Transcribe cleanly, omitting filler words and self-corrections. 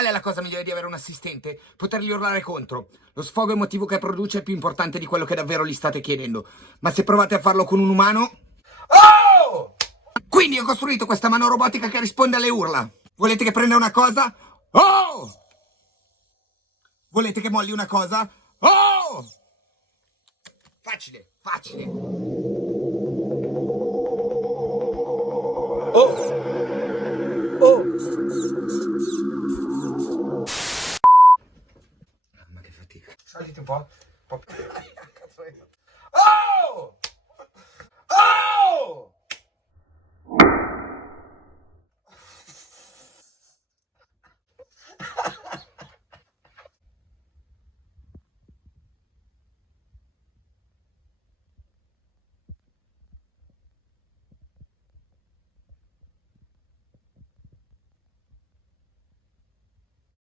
Qual è la cosa migliore di avere un assistente? Potergli urlare contro. Lo sfogo emotivo che produce è più importante di quello che davvero gli state chiedendo. Ma se provate a farlo con un umano... Oh! Quindi ho costruito questa mano robotica che risponde alle urla. Volete che prenda una cosa? Oh! Volete che molli una cosa? Oh! Facile, facile. Oh! Oh! Ma che fatica. Saliti un po'.